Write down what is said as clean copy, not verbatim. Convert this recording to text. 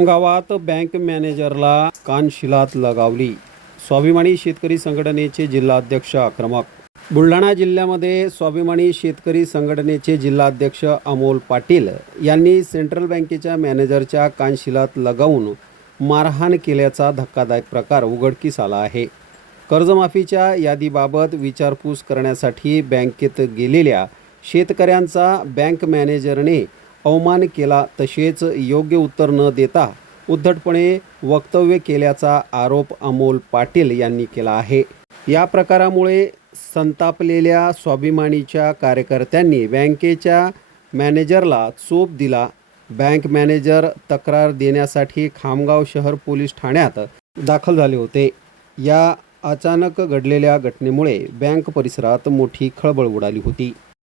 खामगावात bank मॅनेजरला कानशिलात लगावली. स्वाभिमानी शेतकरी संघटनेचे जिल्हाध्यक्ष आक्रमक. बुलढाणा जिल्ह्यामध्ये स्वाभिमानी शेतकरी संघटनेचे जिल्हाध्यक्ष अमोल पाटील यांनी सेंट्रल बँकेच्या मॅनेजरच्या कानशिलात लगावून मारहाण केल्याचा धक्कादायक प्रकार उघडकीस आला आहे. कर्जमाफीच्या यादीबाबत विचारपूस करण्यासाठी बँकेत गेलेल्या शेतकऱ्यांचा बँक मॅनेजरने अवमान केला, तसेच योग्य उत्तर न देता उद्धटपणे वक्तव्य केल्याचा आरोप अमोल पाटील यांनी केला आहे. या प्रकारामुळे संतापलेल्या स्वाभिमानीच्या कार्यकर्त्यांनी बँकेच्या मॅनेजरला चोप दिला. बँक मॅनेजर तक्रार देण्यासाठी खामगाव शहर पोलीस ठाण्यात दाखल झाले होते. या अचानक घडलेल्या घटनेमुळे बँक परिसरात मोठी खळबळ उडाली होती.